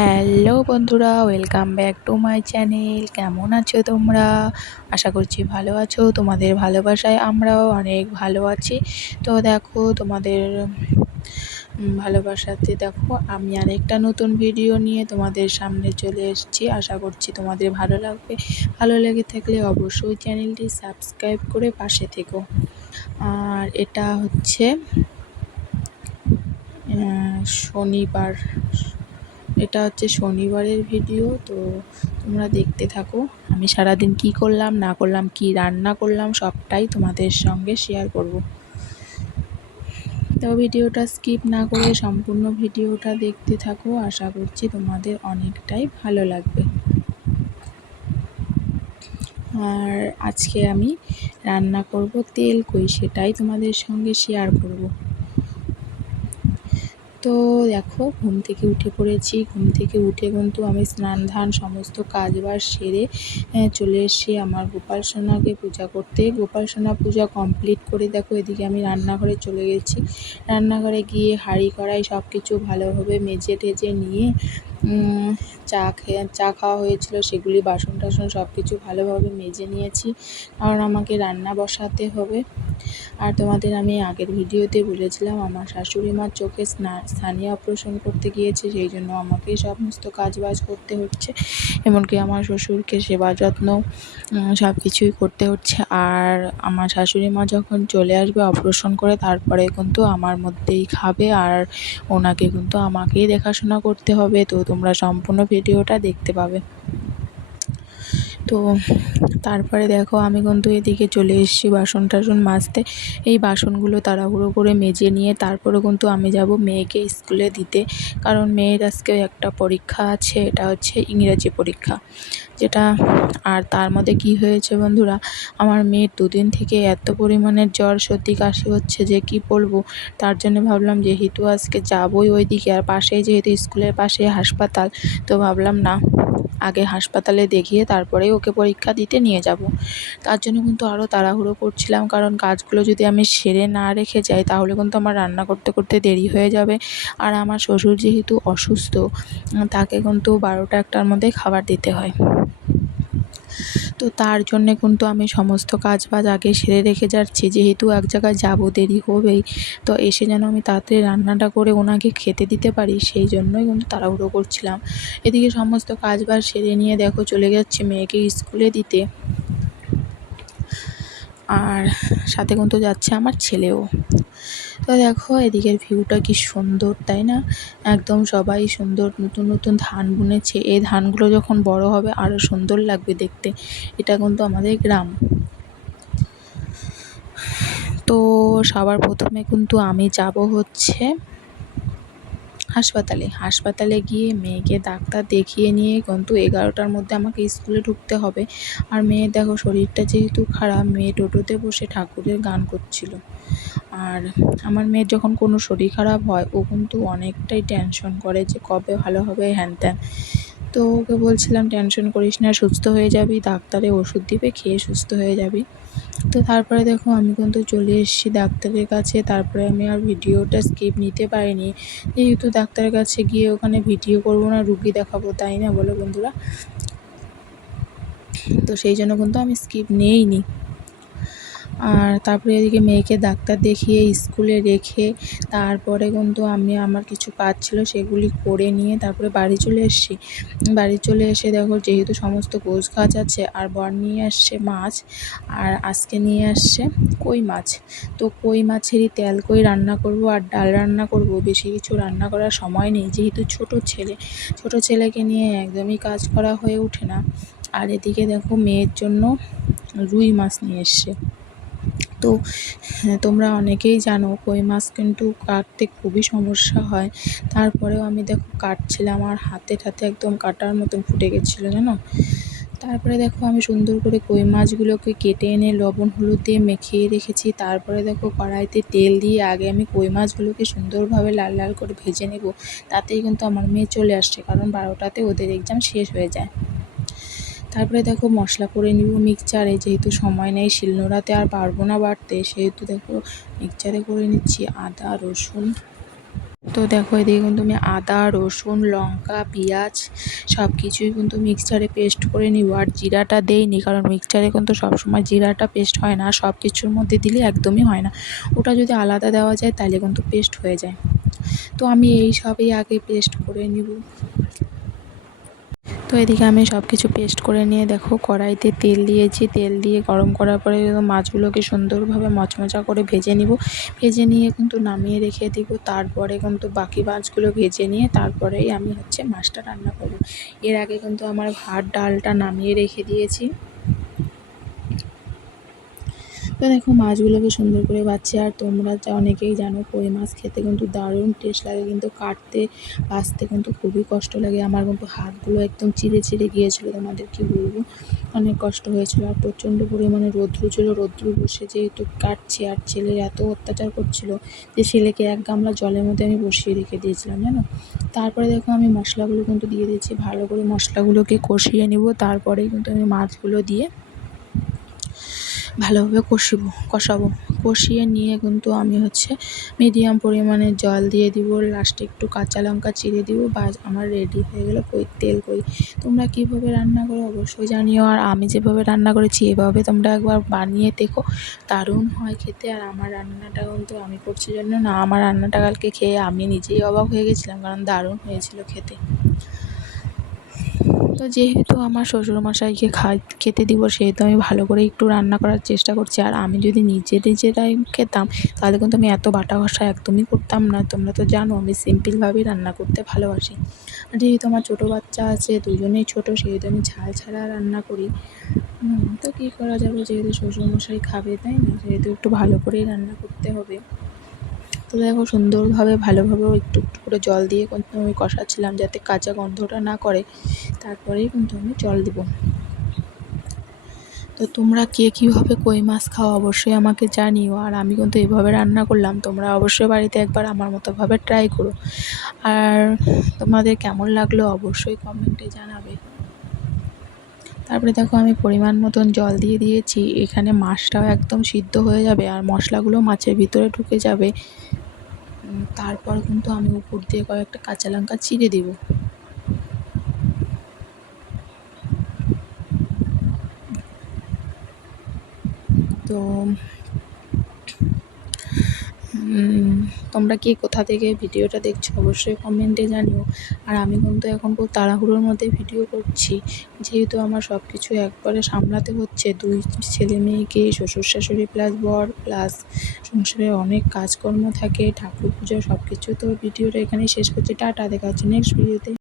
Hello বন্ধুরা, welcome back to my channel. কেমন আছো তোমরা? আশা করছি ভালো আছো। তোমাদের ভালোবাসায় আমরাও অনেক ভালো আছি। তো দেখো তোমাদের ভালোবাসাতে দেখো আমি আরেকটা নতুন ভিডিও নিয়ে তোমাদের সামনে চলে এসেছি। আশা করছি তোমাদের ভালো লাগবে। ভালো লেগে থাকলে অবশ্যই চ্যানেলটি সাবস্ক্রাইব করে পাশে থেকো। আর এটা হচ্ছে শনিবার, এটা হচ্ছে শনিবারের ভিডিও। তো তোমরা দেখতে থাকো। আমি সারাদিন কি করলাম না করলাম, কি রান্না করলাম, সবটাই তোমাদের সঙ্গে শেয়ার করব। তো ভিডিওটা স্কিপ না করে সম্পূর্ণ ভিডিওটা দেখতে থাকো। আশা করছি তোমাদের অনেকটাই ভালো লাগবে। আর আজকে আমি রান্না করব তেল কই, সেটাই তোমাদের সঙ্গে শেয়ার করব। তো দেখো ঘুম থেকে উঠে পড়েছি। ঘুম থেকে উঠে কিন্তু আমি স্নান ধান সমস্ত কাজবাজ সেরে চলে এসেছি আমার গোপাল সোনাকে পূজা করতে। গোপাল সোনা পূজা কমপ্লিট করে দেখো এদিকে আমি রান্নাঘরে চলে গেছি। রান্নাঘরে গিয়ে হাঁড়ি কড়াই সব কিছু ভালোভাবে মেজে টেজে নিয়ে চা খাওয়া হয়েছিল, সেগুলি বাসন টাসন সব কিছু ভালোভাবে মেজে নিয়েছি, কারণ আমাকে রান্না বসাতে হবে। আর তোমাদের আমি আগের ভিডিওতে বলেছিলাম আমার শাশুড়ি মার চোখে স্থানীয় অপারেশন করতে গিয়েছে, সেই জন্য আমাকেই সমস্ত কাজবাজ করতে হচ্ছে। এমনকি আমার শ্বশুরকে সেবা যত্ন সব কিছুই করতে হচ্ছে। আর আমার শাশুড়ি মা যখন চলে আসবে অপারেশন করে, তারপরে কিন্তু আমার মধ্যেই খাবে, আর ওনাকে কিন্তু আমাকেই দেখাশোনা করতে হবে। তো তোমরা সম্পূর্ণ ভিডিওটা দেখতে পাবে। তো তারপরে দেখো আমি কিন্তু এদিকে চলে এসেছি বাসন টাসন মাজতে। এই বাসনগুলো তাড়াহুড়ো করে মেজে নিয়ে তারপরে কিন্তু আমি যাব মেয়েকে স্কুলে দিতে, কারণ মেয়ের আজকে একটা পরীক্ষা আছে, এটা হচ্ছে ইংরেজি পরীক্ষা যেটা। আর তার মধ্যে কি হয়েছে বন্ধুরা, আমার মেয়ের দুদিন থেকে এত পরিমাণের জ্বর সর্দি কাশি হচ্ছে যে কি বলবো। তার জন্য ভাবলাম যেহেতু আজকে যাবই ওইদিকে, আর পাশেই যেহেতু স্কুলের পাশে হাসপাতাল, তো ভাবলাম না, আগে হাসপাতালে দেখিয়ে তারপরেই ওকে পরীক্ষা দিতে নিয়ে যাব। তার জন্য কিন্তু আরও তাড়াহুড়ো করছিলাম, কারণ কাজগুলো যদি আমি সেরে না রেখে যাই তাহলে কিন্তু আমার রান্না করতে করতে দেরি হয়ে যাবে। আর আমার শ্বশুর যেহেতু অসুস্থ, তাকে কিন্তু 12টা-1টার মধ্যে খাবার দিতে হয়। তো তার জন্যে কিন্তু আমি সমস্ত কাজবাজ আগে সেরে রেখে যাচ্ছি, যেহেতু এক জায়গায় যাব, দেরি হবেই। তো এসে যেন আমি তাড়াতাড়ি রান্নাটা করে ওনাকে খেতে দিতে পারি, সেই জন্যই কিন্তু তাড়াহুড়ো করছিলাম। এদিকে সমস্ত কাজবাজ সেরে নিয়ে দেখো চলে যাচ্ছি মেয়েকে স্কুলে দিতে। আর সাথে কিন্তু যাচ্ছে আমার ছেলেও। তো দেখো এদিকের ভিউটা কি সুন্দর, তাই না? একদম সবাই সুন্দর নতুন নতুন ধান বুনেছে। এই ধানগুলো যখন বড় হবে আরও সুন্দর লাগবে দেখতে। এটা কিন্তু আমাদের গ্রাম। তো সবার প্রথমে কিন্তু আমি যাব হচ্ছে হাসপাতালে গিয়ে মেয়েকে ডাক্তার দেখিয়ে নিয়ে কিন্তু 11টার মধ্যে আমাকে স্কুলে ঢুকতে হবে। আর মেয়ের দেখো শরীরটা যেহেতু খারাপ, মেয়ে টোটোতে বসে ঠাকুরের গান করছিল। আর আমার মেয়ের যখন কোনো শরীর খারাপ হয় ও কিন্তু অনেকটাই টেনশন করে যে কবে ভালো হবে হ্যান ত্যান। তো ওকে বলছিলাম টেনশন করিস না, সুস্থ হয়ে যাবি, ডাক্তারে ওষুধ দিবে, খেয়ে সুস্থ হয়ে যাবি। তো তারপরে দেখো আমি কিন্তু চলে এসেছি ডাক্তারের কাছে। তারপরে আমি আর ভিডিওটা স্কিপ নিতে পারিনি, যেহেতু ডাক্তারের কাছে গিয়ে ওখানে ভিডিও করব না, রুগী দেখাবো, তাই না বলো বন্ধুরা? তো সেই জন্য কিন্তু আমি স্কিপ নেইনি। আর তারপরে এদিকে মেয়েকে ডাক্তার দেখিয়ে স্কুলে রেখে তারপরে কিন্তু আমি আমার কিছু কাজ ছিল সেগুলি করে নিয়ে তারপরে বাড়ি চলে এসেছি। বাড়ি চলে এসে দেখো যেহেতু সমস্ত গোছ গাছ আছে, আর বর নিয়ে আসছে মাছ, আর আজকে নিয়ে আসছে কই মাছ। তো কই মাছেরই তেল কই রান্না করব আর ডাল রান্না করব। বেশি কিছু রান্না করার সময় নেই, যেহেতু ছোট ছেলেকে নিয়ে একদমই কাজ করা হয়ে ওঠে না। আর এদিকে দেখো মেয়ের জন্য রুই মাছ নিয়ে এসছে। তো তোমরা অনেকেই জানো কই মাছ কিন্তু কাটতে খুবই সমস্যা হয়। তারপরেও আমি দেখো কাটছিলাম, আর হাতে একদম কাটার মতন ফুটে গেছিলো জানো। তারপরে দেখো আমি সুন্দর করে কই মাছগুলোকে কেটে এনে লবণ হলুদ দিয়ে মেখিয়ে রেখেছি। তারপরে দেখো কড়াইতে তেল দিয়ে আগে আমি কই মাছগুলোকে সুন্দরভাবে লাল লাল করে ভেজে নেব। তাতেই কিন্তু আমার মেয়ে চলে আসছে, কারণ 12টাতে ওদের এক্সাম শেষ হয়ে যায়। তারপরে দেখো মশলা করে নিব মিক্সচারে, যেহেতু সময় নেই শিলনোড়াতে আর পারবো না বাটতে, সেহেতু দেখো মিক্সচারে করে নিচ্ছি আদা রসুন তো দেখো এদিকে কিন্তু আমি আদা, রসুন, লঙ্কা, পেঁয়াজ সব কিছুই কিন্তু মিক্সচারে পেস্ট করে নিব। আর জিরাটা দেইনি, কারণ মিক্সচারে কিন্তু সবসময় জিরাটা পেস্ট হয় না, সব কিছুর মধ্যে দিলে একদমই হয় না। ওটা যদি আলাদা দেওয়া যায় তাহলে কিন্তু পেস্ট হয়ে যায়। তো আমি এই সবই আগে পেস্ট করে নিব। তো এদিকে আমি সব কিছু পেস্ট করে নিয়ে দেখো কড়াইতে তেল দিয়েছি। তেল দিয়ে গরম করার পরে মাছগুলোকে সুন্দরভাবে মচমচা করে ভেজে নিব। ভেজে নিয়ে কিন্তু নামিয়ে রেখে দিব। তারপরে কিন্তু বাকি মাছগুলো ভেজে নিয়ে তারপরেই আমি মাছটা রান্না করব। এর আগে কিন্তু আমার ভাত ডালটা নামিয়ে রেখে দিয়েছি। তো দেখো মাছগুলোকে সুন্দর করে বাছছি। আর তোমরা অনেকেই জানো কই মাছ খেতে কিন্তু দারুণ টেস্ট লাগে, কিন্তু কাটতে বাছতে কিন্তু খুবই কষ্ট লাগে। আমার কিন্তু হাতগুলো একদম চিড়ে চিড়ে গিয়েছিলো, তোমাদের কি বলবো, অনেক কষ্ট হয়েছিল। আর প্রচণ্ড পরিমাণে রৌদ্র ছিল, রৌদ্র বসে যেহেতু কাটছি, আর ছেলের এত অত্যাচার করছিল যে ছেলেকে এক গামলা জলের মধ্যে আমি বসিয়ে রেখে দিয়েছিলাম জানো। তারপরে দেখো আমি মশলাগুলো কিন্তু দিয়ে দিয়েছি, ভালো করে মশলাগুলোকে কষিয়ে নিব। তারপরেই কিন্তু আমি মাছগুলো দিয়ে ভালোভাবে কষাবো। কষিয়ে নিয়ে কিন্তু আমি মিডিয়াম পরিমাণে জল দিয়ে দিব। লাস্টে একটু কাঁচা লঙ্কা চিড়ে দিব। বাস আমার রেডি হয়ে গেল তেল কই। তোমরা কীভাবে রান্না করো অবশ্যই জানিও। আর আমি যেভাবে রান্না করেছি এভাবে তোমরা একবার বানিয়ে দেখো, দারুণ হয় খেতে। আর আমার রান্নাটা কিন্তু আমি করছি জন্য না, আমার রান্নাটা কালকে খেয়ে আমি নিজেই অবাক হয়ে গেছিলাম, কারণ দারুণ হয়েছিল খেতে। তো যেহেতু আমার শ্বশুরমশাইকে খেতে দিব, সেহেতু আমি ভালো করে একটু রান্না করার চেষ্টা করছি। আর আমি যদি নিজেরাই খেতাম তাহলে কিন্তু আমি এত বাটা ঘষা একদমই করতাম না। তোমরা তো জানো আমি সিম্পলভাবেই রান্না করতে ভালোবাসি। আর যেহেতু আমার ছোটো বাচ্চা আছে, দুজনেই ছোটো, সেহেতু আমি ঝাল ছাড়া রান্না করি। তো কী করা যাবে, যেহেতু শ্বশুরমশাই খাবে তাই না, সেহেতু একটু ভালো করেই রান্না করতে হবে। তো দেখো সুন্দরভাবে ভালোভাবে একটু একটু করে জল দিয়ে কিন্তু আমি কষাচ্ছিলাম, যাতে কাঁচা গন্ধটা না করে। তারপরেই কিন্তু আমি জল দিব। তো তোমরা কে কীভাবে কই মাছ খাও অবশ্যই আমাকে জানিও। আর আমি কিন্তু এভাবে রান্না করলাম, তোমরা অবশ্যই বাড়িতে একবার আমার মতোভাবে ট্রাই করো। আর তোমাদের কেমন লাগলো অবশ্যই কমেন্টে জানাবে। তারপরে দেখো আমি পরিমাণ মতন জল দিয়ে দিয়েছি। এখানে মাছটাও একদম সিদ্ধ হয়ে যাবে আর মশলাগুলো মাছের ভিতরে ঢুকে যাবে। তারপর কিন্তু আমি উপর দিয়ে কয়েকটা কাঁচা লঙ্কা চিড়ে দিব। তো তোমরা কি কোথা থেকে ভিডিওটা দেখছো অবশ্যই কমেন্টে জানিও। আর আমি কিন্তু এখন খুব তাড়াহুড়োর মধ্যে ভিডিও করছি, যেহেতু আমার সব কিছু একবারে সামলাতে হচ্ছে। 2 ছেলে মেয়েকে, শ্বশুর শাশুড়ি প্লাস বর প্লাস সংসারে অনেক কাজকর্ম থাকে, ঠাকুর পুজো সব কিছু। তো ভিডিওটা এখানেই শেষ করছি। টাটা, দেখা হচ্ছে নেক্সট ভিডিওতে।